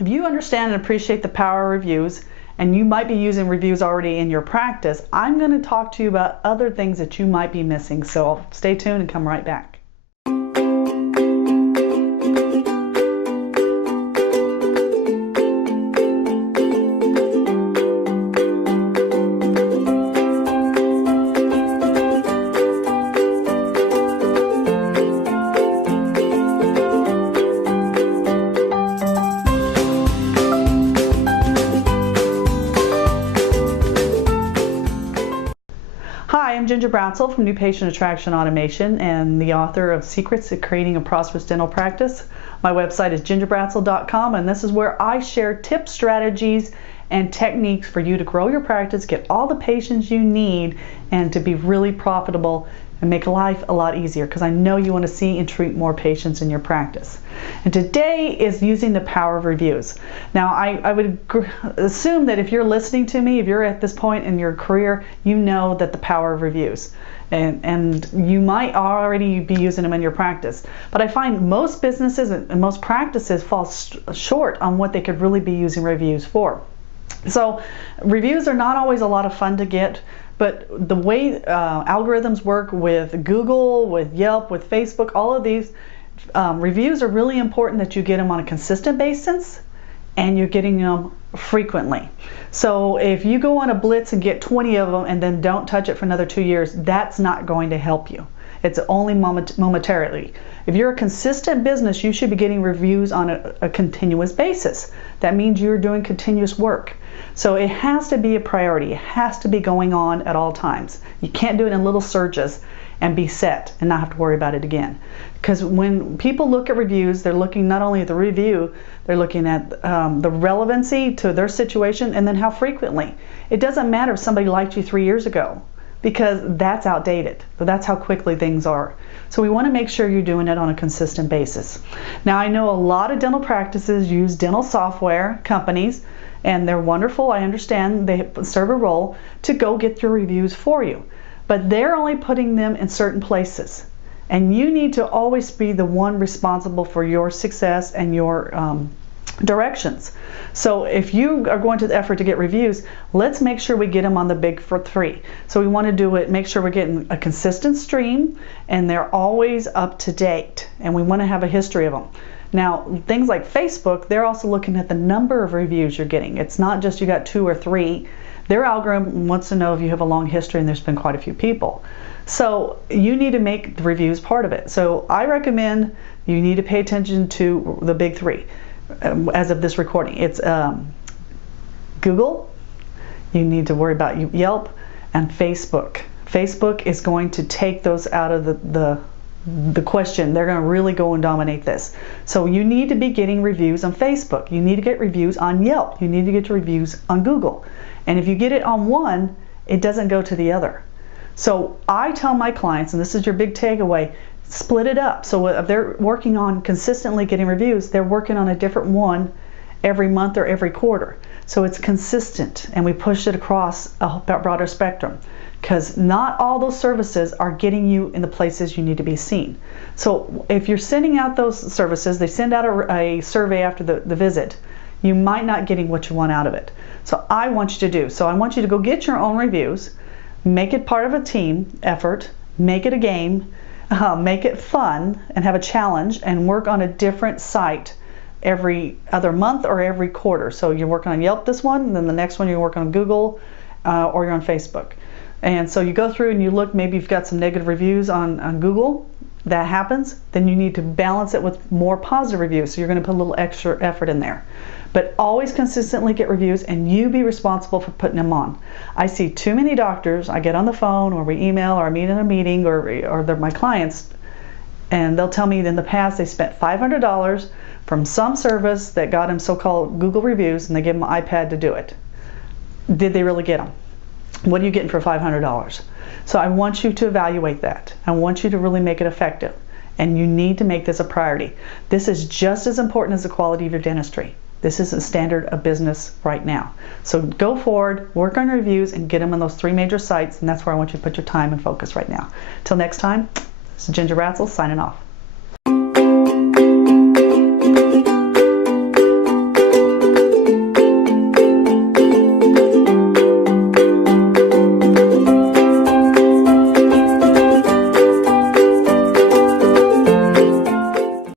if you understand and appreciate the power of reviews, and you might be using reviews already in your practice, I'm going to talk to you about other things that you might be missing. So stay tuned and come right back. Hi, I'm Bratzel from New Patient Attraction Automation and the author of Secrets to Creating a Prosperous Dental Practice. My website is gingerbratzel.com, and this is where I share tips, strategies, and techniques for you to grow your practice, get all the patients you need, and to be really profitable and make life a lot easier, because I know you want to see and treat more patients in your practice. And today is using the power of reviews. Now, I would assume that if you're listening to me, if you're at this point in your career, you know that the power of reviews. And you might already be using them in your practice. But I find most businesses and most practices fall short on what they could really be using reviews for. So reviews are not always a lot of fun to get. But the way algorithms work with Google, with Yelp, with Facebook, all of these reviews are really important that you get them on a consistent basis and you're getting them frequently. So if you go on a blitz and get 20 of them and then don't touch it for another 2 years, that's not going to help you. It's only momentarily. If you're a consistent business, you should be getting reviews on a continuous basis. That means you're doing continuous work. So it has to be a priority. It has to be going on at all times. You can't do it in little surges and be set and not have to worry about it again. Because when people look at reviews, they're looking not only at the review, they're looking at the relevancy to their situation and then how frequently. It doesn't matter if somebody liked you 3 years ago, because that's outdated. But that's how quickly things are. So we want to make sure you're doing it on a consistent basis. Now, I know a lot of dental practices use dental software companies, and they're wonderful. I understand they serve a role to go get your reviews for you. But they're only putting them in certain places. And you need to always be the one responsible for your success and your directions. So if you are going to the effort to get reviews, let's make sure we get them on the big three. So we want to do it, make sure we're getting a consistent stream and they're always up to date. And we want to have a history of them. Now, things like Facebook, they're also looking at the number of reviews you're getting. It's not just you got 2 or 3. Their algorithm wants to know if you have a long history and there's been quite a few people. So you need to make the reviews part of it. So I recommend you need to pay attention to the big 3 as of this recording. It's Google, you need to worry about Yelp, and Facebook. Facebook is going to take those out of the question. They're going to really go and dominate this. So you need to be getting reviews on Facebook. You need to get reviews on Yelp. You need to get reviews on Google. And if you get it on one, it doesn't go to the other. So I tell my clients, and this is your big takeaway, split it up. So if they're working on consistently getting reviews, they're working on a different one every month or every quarter. So it's consistent, and we push it across a broader spectrum, because not all those services are getting you in the places you need to be seen. So if you're sending out those services, they send out a survey after the visit, you might not getting what you want out of it. So I want you to go get your own reviews, make it part of a team effort, make it a game, make it fun, and have a challenge, and work on a different site every other month or every quarter. So you're working on Yelp this one, and then the next one you're working on Google or you're on Facebook. And so you go through and you look, maybe you've got some negative reviews on Google. That happens, then you need to balance it with more positive reviews. So you're going to put a little extra effort in there. But always consistently get reviews, and you be responsible for putting them on. I see too many doctors, I get on the phone or we email or I meet in a meeting or they're my clients, and they'll tell me in the past they spent $500 from some service that got them so-called Google reviews, and they give them an iPad to do it. Did they really get them? What are you getting for $500? So I want you to evaluate that. I want you to really make it effective. And you need to make this a priority. This is just as important as the quality of your dentistry. This is a standard of business right now. So go forward, work on reviews, and get them on those 3 major sites, and that's where I want you to put your time and focus right now. Till next time, this is Ginger Bratzel signing off.